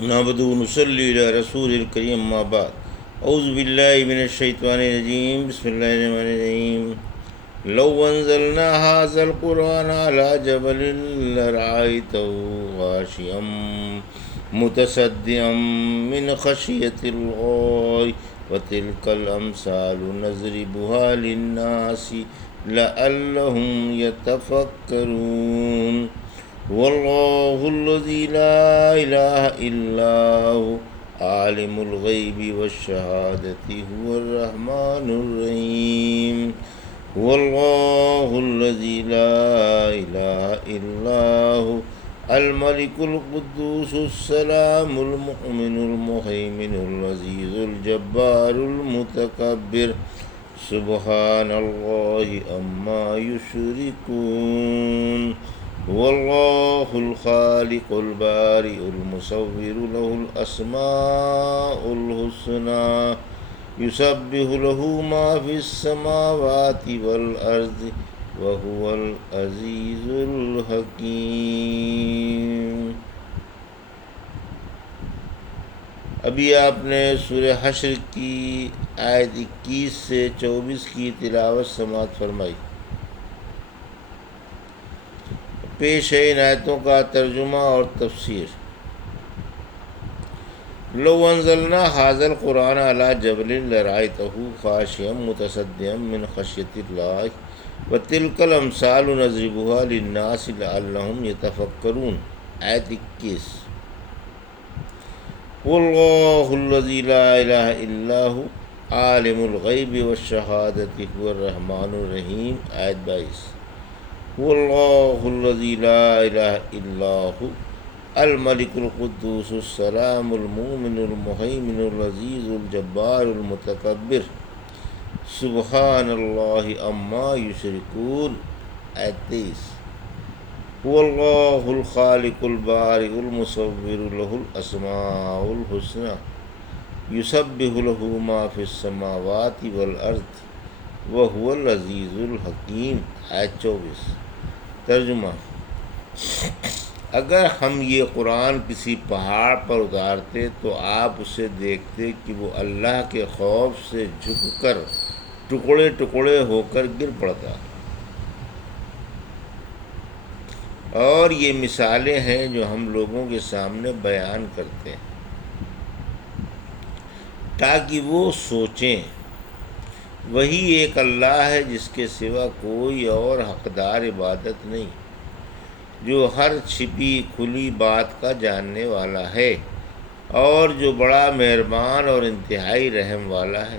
نعبد و نصلی علی رسول الکریم اما بعد اعوذ باللہ من الشیطان الرجیم بسم اللہ الرحمن الرحیم لو انزلنا هذا القرآن على جبل لرأيته خاشعا متصدعا من خشية الله وتلك الأمثال نضربها للناس لعلهم يتفكرون والله الذي لا إله إلا هو عالم الغيب والشهادة هو الرحمن الرحيم هو الله الذي لا إله إلا هو الملك القدوس السلام المؤمن المهيمن العزيز الجبار المتكبر سبحان الله عما يشركون هو الله الخالق البارئ المصور له الأسماء الحسنى يسبح له ما في السماوات والأرض وهو العزيز الحكيم۔ ابھی آپ نے سورہ حشر کی آیت 21 سے 24 کی تلاوت سماعت فرمائی۔ پیش ہے ان آیتوں کا ترجمہ اور تفسیر۔ لو انزلنا هذا القرآن على جبل لرأيته خاشعا متصدعا من خشية الله وتلك الأمثال نضربها للناس لعلهم يتفكرون۔ آیت 21۔ والله الذي لا إله إلا هو عالم الغيب والشهادة هو الرحمن الرحيم۔ آیت 22۔ هو الله الذي لا إله إلا هو الملك القدوس السلام المؤمن المهيمن العزيز الجبار المتكبر سبحان الله عما يشركون۔ آیت 23۔ هو الله الخالق البارئ المصور له الأسماء الحسنى يسبح له ما في السماوات والأرض وهو العزيز الحكيم۔ آیت 24۔ ترجمہ۔ اگر ہم یہ قرآن کسی پہاڑ پر اتارتے تو آپ اسے دیکھتے کہ وہ اللہ کے خوف سے جھک کر ٹکڑے ٹکڑے ہو کر گر پڑتا۔ اور یہ مثالیں ہیں جو ہم لوگوں کے سامنے بیان کرتے ہیں تاکہ وہ سوچیں۔ وہی ایک اللہ ہے جس کے سوا کوئی اور حقدار عبادت نہیں، جو ہر چھپی کھلی بات کا جاننے والا ہے اور جو بڑا مہربان اور انتہائی رحم والا ہے۔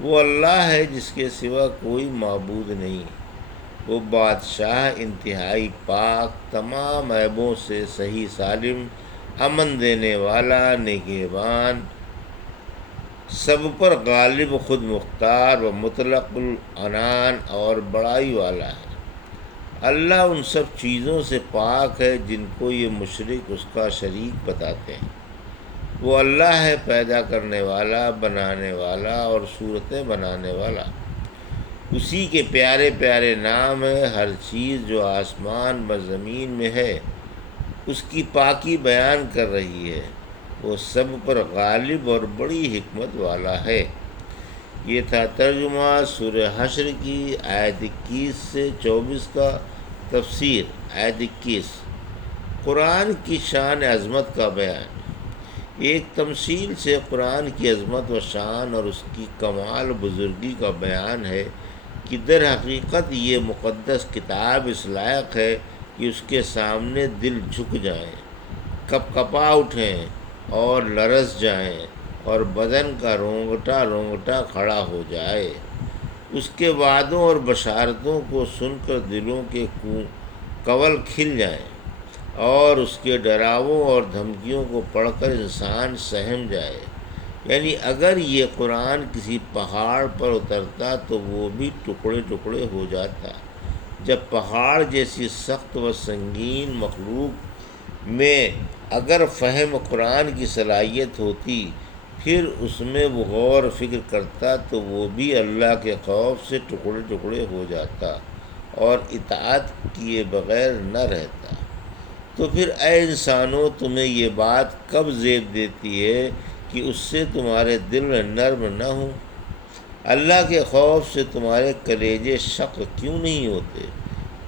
وہ اللہ ہے جس کے سوا کوئی معبود نہیں، وہ بادشاہ انتہائی پاک، تمام عیبوں سے صحیح سالم، امن دینے والا، نگہبان، سب پر غالب، خود مختار و مطلق العنان اور بڑائی والا ہے۔ اللہ ان سب چیزوں سے پاک ہے جن کو یہ مشرک اس کا شریک بتاتے ہیں۔ وہ اللہ ہے پیدا کرنے والا، بنانے والا اور صورتیں بنانے والا۔ اسی کے پیارے پیارے نام ہے۔ ہر چیز جو آسمان و زمین میں ہے اس کی پاکی بیان کر رہی ہے۔ وہ سب پر غالب اور بڑی حکمت والا ہے۔ یہ تھا ترجمہ سورہ حشر کی آیت 21 سے 24 کا تفسیر۔ آیت 21۔ قرآن کی شان عظمت کا بیان۔ ایک تمثیل سے قرآن کی عظمت و شان اور اس کی کمال بزرگی کا بیان ہے کہ در حقیقت یہ مقدس کتاب اس لائق ہے کہ اس کے سامنے دل جھک جائیں، کپ کپا اٹھیں اور لرز جائیں اور بدن کا رونگٹا رونگٹا کھڑا ہو جائے۔ اس کے وعدوں اور بشارتوں کو سن کر دلوں کے کول کھل جائیں اور اس کے ڈراووں اور دھمکیوں کو پڑھ کر انسان سہم جائے۔ یعنی اگر یہ قرآن کسی پہاڑ پر اترتا تو وہ بھی ٹکڑے ٹکڑے ہو جاتا۔ جب پہاڑ جیسی سخت و سنگین مخلوق میں اگر فہم قرآن کی صلاحیت ہوتی، پھر اس میں وہ غور و فکر کرتا تو وہ بھی اللہ کے خوف سے ٹکڑے ٹکڑے ہو جاتا اور اطاعت کیے بغیر نہ رہتا۔ تو پھر اے انسانوں، تمہیں یہ بات کب زیب دیتی ہے کہ اس سے تمہارے دل نرم نہ ہوں؟ اللہ کے خوف سے تمہارے کلیجے شق کیوں نہیں ہوتے؟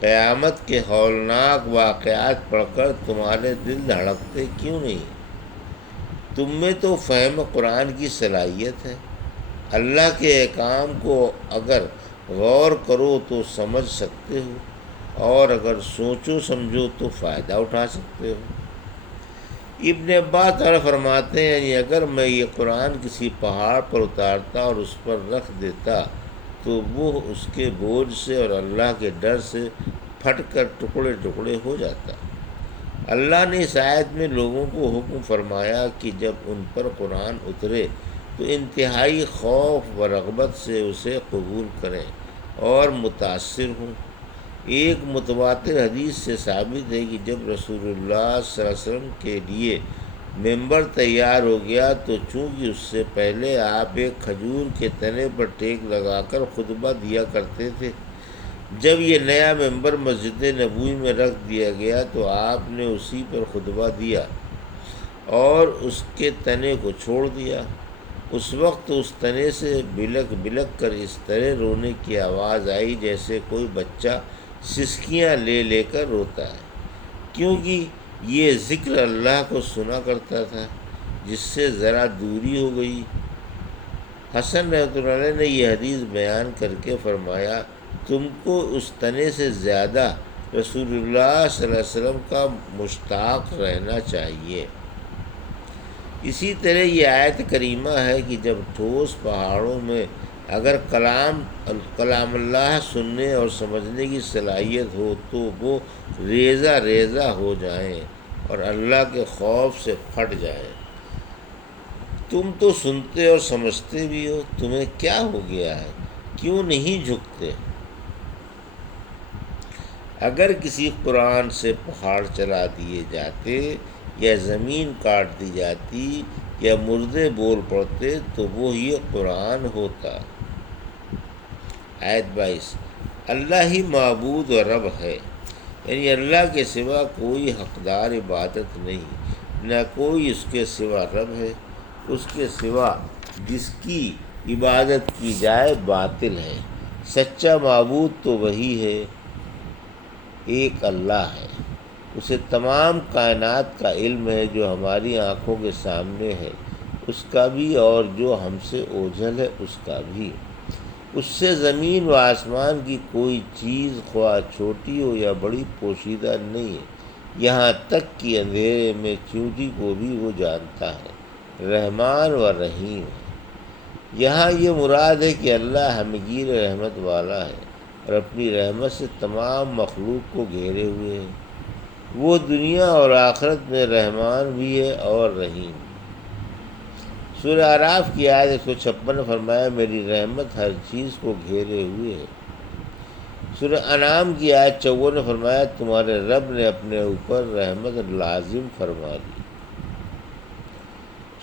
قیامت کے ہولناک واقعات پڑھ کر تمہارے دل دھڑکتے کیوں نہیں؟ تم میں تو فہم قرآن کی صلاحیت ہے۔ اللہ کے احکام کو اگر غور کرو تو سمجھ سکتے ہو، اور اگر سوچو سمجھو تو فائدہ اٹھا سکتے ہو۔ ابن عباس تعالیٰ فرماتے ہیں، یعنی اگر میں یہ قرآن کسی پہاڑ پر اتارتا اور اس پر رکھ دیتا تو وہ اس کے بوجھ سے اور اللہ کے ڈر سے پھٹ کر ٹکڑے ٹکڑے ہو جاتا۔ اللہ نے اس آیت میں لوگوں کو حکم فرمایا کہ جب ان پر قرآن اترے تو انتہائی خوف و رغبت سے اسے قبول کریں اور متاثر ہوں۔ ایک متواتر حدیث سے ثابت ہے کہ جب رسول اللہ صلی اللہ علیہ وسلم کے لیے ممبر تیار ہو گیا تو چونکہ اس سے پہلے آپ ایک کھجور کے تنے پر ٹیک لگا کر خطبہ دیا کرتے تھے، جب یہ نیا ممبر مسجد نبوی میں رکھ دیا گیا تو آپ نے اسی پر خطبہ دیا اور اس کے تنے کو چھوڑ دیا۔ اس وقت اس تنے سے بلک بلک کر اس طرح رونے کی آواز آئی جیسے کوئی بچہ سسکیاں لے لے کر روتا ہے، کیونکہ یہ ذکر اللہ کو سنا کرتا تھا جس سے ذرا دوری ہو گئی۔ حسن رحمۃ اللہ علیہ نے یہ حدیث بیان کر کے فرمایا، تم کو اس تنے سے زیادہ رسول اللہ صلی اللہ علیہ وسلم کا مشتاق رہنا چاہیے۔ اسی طرح یہ آیت کریمہ ہے کہ جب ٹھوس پہاڑوں میں اگر کلام اللہ سننے اور سمجھنے کی صلاحیت ہو تو وہ ریزہ ریزہ ہو جائیں اور اللہ کے خوف سے پھٹ جائیں۔ تم تو سنتے اور سمجھتے بھی ہو، تمہیں کیا ہو گیا ہے؟ کیوں نہیں جھکتے؟ اگر کسی قرآن سے پہاڑ چلا دیے جاتے یا زمین کاٹ دی جاتی یا مردے بول پڑتے تو وہ یہ قرآن ہوتا۔ آیت 22، اللہ ہی معبود و رب ہے، یعنی اللہ کے سوا کوئی حقدار عبادت نہیں، نہ کوئی اس کے سوا رب ہے۔ اس کے سوا جس کی عبادت کی جائے باطل ہے۔ سچا معبود تو وہی ہے، ایک اللہ ہے۔ اسے تمام کائنات کا علم ہے، جو ہماری آنکھوں کے سامنے ہے اس کا بھی اور جو ہم سے اوجھل ہے اس کا بھی۔ اس سے زمین و آسمان کی کوئی چیز خواہ چھوٹی ہو یا بڑی پوشیدہ نہیں ہے، یہاں تک کہ اندھیرے میں چیونٹی کو بھی وہ جانتا ہے، رحمان و رحیم ہے۔ یہاں یہ مراد ہے کہ اللہ ہمگیر رحمت والا ہے اور اپنی رحمت سے تمام مخلوق کو گھیرے ہوئے ہے۔ وہ دنیا اور آخرت میں رحمان بھی ہے اور رحیم۔ سورہ اعراف کی آیت 156 نے فرمایا، میری رحمت ہر چیز کو گھیرے ہوئے ہے۔ سورہ انعام کی آیت 54 نے فرمایا، تمہارے رب نے اپنے اوپر رحمت لازم فرما دی۔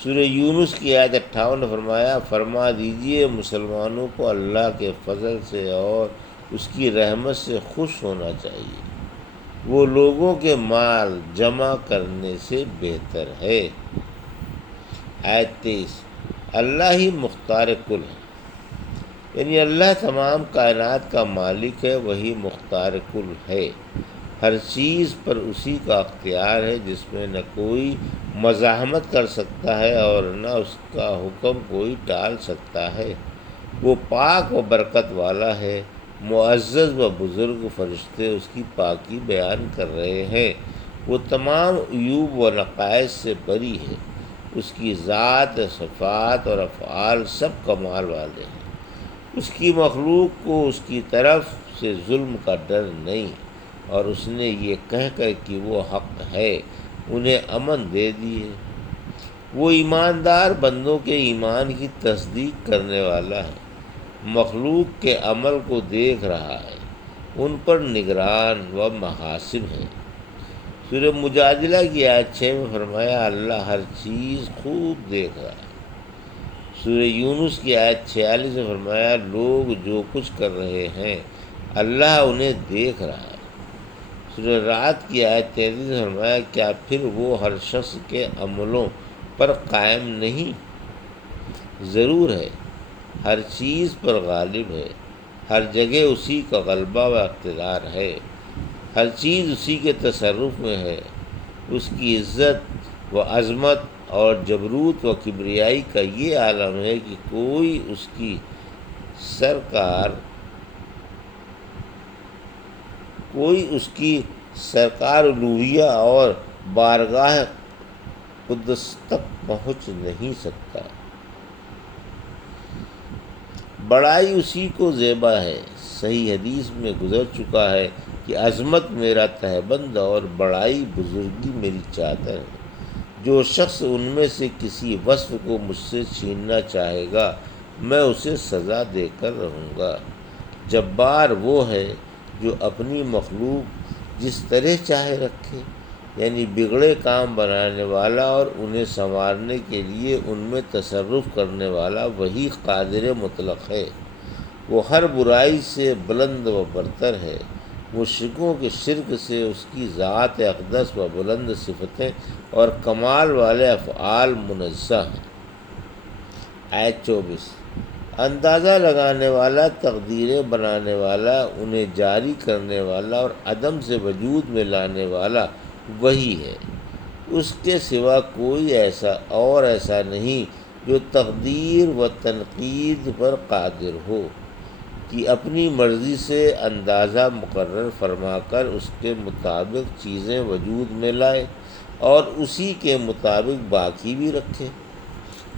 سورہ یونس کی آیت 58 نے فرمایا، فرما دیجئے مسلمانوں کو اللہ کے فضل سے اور اس کی رحمت سے خوش ہونا چاہیے، وہ لوگوں کے مال جمع کرنے سے بہتر ہے۔ آیت 23، اللہ ہی مختار کل ہے، یعنی اللہ تمام کائنات کا مالک ہے، وہی مختار کل ہے۔ ہر چیز پر اسی کا اختیار ہے، جس میں نہ کوئی مزاحمت کر سکتا ہے اور نہ اس کا حکم کوئی ٹال سکتا ہے۔ وہ پاک و برکت والا ہے، معزز و بزرگ فرشتے اس کی پاکی بیان کر رہے ہیں۔ وہ تمام عیوب و نقائص سے بری ہے، اس کی ذات، صفات اور افعال سب کمال والے ہیں۔ اس کی مخلوق کو اس کی طرف سے ظلم کا ڈر نہیں، اور اس نے یہ کہہ کر کہ وہ حق ہے انہیں امن دے دیے۔ وہ ایماندار بندوں کے ایمان کی تصدیق کرنے والا ہے، مخلوق کے عمل کو دیکھ رہا ہے، ان پر نگران و محاسب ہے۔ سورہ مجادلہ کی آیت 6 میں فرمایا، اللہ ہر چیز خوب دیکھ رہا ہے۔ سورہ یونس کی آیت 46 میں فرمایا، لوگ جو کچھ کر رہے ہیں اللہ انہیں دیکھ رہا ہے۔ سورہ رات کی آیت 33 میں فرمایا کیا پھر وہ ہر شخص کے عملوں پر قائم نہیں؟ ضرور ہے، ہر چیز پر غالب ہے، ہر جگہ اسی کا غلبہ و اقتدار ہے، ہر چیز اسی کے تصرف میں ہے، اس کی عزت و عظمت اور جبروت و کبریائی کا یہ عالم ہے کہ کوئی اس کی سرکار الوہیہ اور بارگاہ قدس تک پہنچ نہیں سکتا۔ بڑائی اسی کو زیبا ہے، صحیح حدیث میں گزر چکا ہے کہ عظمت میرا تہبند اور بڑائی بزرگی میری چادر ہے۔ جو شخص ان میں سے کسی وصف کو مجھ سے چھیننا چاہے گا میں اسے سزا دے کر رہوں گا۔ جبار وہ ہے جو اپنی مخلوق جس طرح چاہے رکھے، یعنی بگڑے کام بنانے والا اور انہیں سنوارنے کے لیے ان میں تصرف کرنے والا وہی قادر مطلق ہے۔ وہ ہر برائی سے بلند و برتر ہے۔ مشرکوں کے شرک سے اس کی ذات اقدس و بلند صفتیں اور کمال والے افعال منزہ ہیں۔ آیت 24 اندازہ لگانے والا، تقدیریں بنانے والا، انہیں جاری کرنے والا اور عدم سے وجود میں لانے والا وہی ہے، اس کے سوا کوئی ایسا نہیں جو تقدیر و تنقید پر قادر ہو، کہ اپنی مرضی سے اندازہ مقرر فرما کر اس کے مطابق چیزیں وجود میں لائے اور اسی کے مطابق باقی بھی رکھے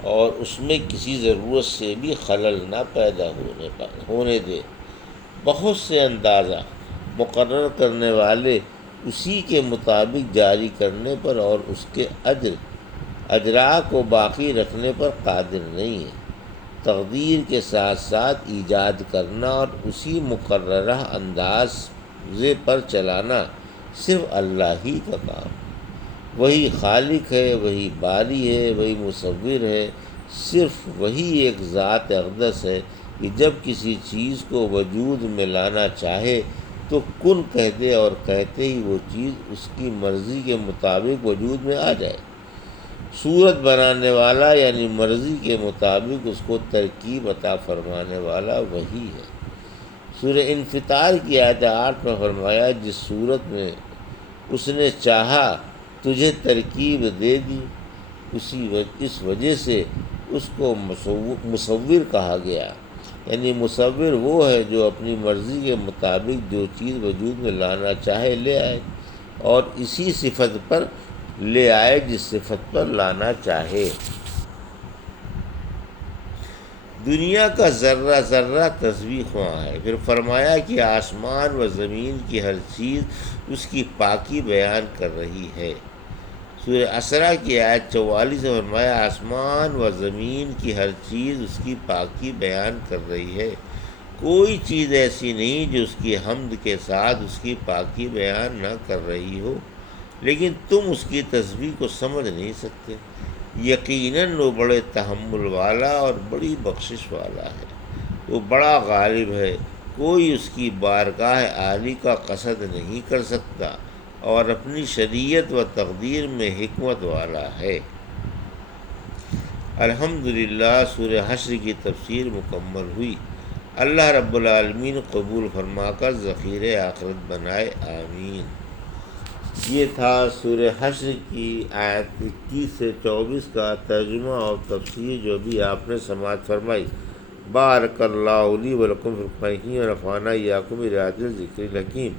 اور اس میں کسی ضرورت سے بھی خلل نہ پیدا ہونے دے۔ بہت سے اندازہ مقرر کرنے والے اسی کے مطابق جاری کرنے پر اور اس کے اجراء کو باقی رکھنے پر قادر نہیں ہے۔ تقدیر کے ساتھ ساتھ ایجاد کرنا اور اسی مقررہ اندازے پر چلانا صرف اللہ ہی کا کام ہے۔ وہی خالق ہے، وہی باری ہے، وہی مصور ہے۔ صرف وہی ایک ذات اقدس ہے کہ جب کسی چیز کو وجود میں لانا چاہے تو کن کہہ دے اور کہتے ہی وہ چیز اس کی مرضی کے مطابق وجود میں آ جائے۔ صورت بنانے والا یعنی مرضی کے مطابق اس کو ترکیب عطا فرمانے والا وہی ہے۔ سورہ انفطار کی آیت 8 میں فرمایا جس صورت میں اس نے چاہا تجھے ترکیب دے دی، اس وجہ سے اس کو مصور کہا گیا، یعنی مصور وہ ہے جو اپنی مرضی کے مطابق جو چیز وجود میں لانا چاہے لے آئے اور اسی صفت پر لے آئے جس صفت پر لانا چاہے۔ دنیا کا ذرہ ذرہ تسبیح خواں ہے۔ پھر فرمایا کہ آسمان و زمین کی ہر چیز اس کی پاکی بیان کر رہی ہے۔ سورہ اسراء کی آیت 44 میں فرمایا آسمان و زمین کی ہر چیز اس کی پاکی بیان کر رہی ہے۔ کوئی چیز ایسی نہیں جو اس کی حمد کے ساتھ اس کی پاکی بیان نہ کر رہی ہو، لیکن تم اس کی تسبیح کو سمجھ نہیں سکتے۔ یقیناً وہ بڑے تحمل والا اور بڑی بخشش والا ہے، وہ بڑا غالب ہے، کوئی اس کی بارگاہ عالی کا قصد نہیں کر سکتا اور اپنی شریعت و تقدیر میں حکمت والا ہے۔ الحمدللہ سورہ حشر کی تفسیر مکمل ہوئی۔ اللہ رب العالمین قبول فرما کر ذخیرِ آخرت بنائے، آمین۔ یہ تھا سورہ حشر کی آیت 21 سے 24 کا ترجمہ اور تفسیر جو بھی آپ نے سماعت فرمائی۔ بارک اللہ لی و لکم فی القرآن و نفعنی وإیاکم بآیات الذکر الحکیم۔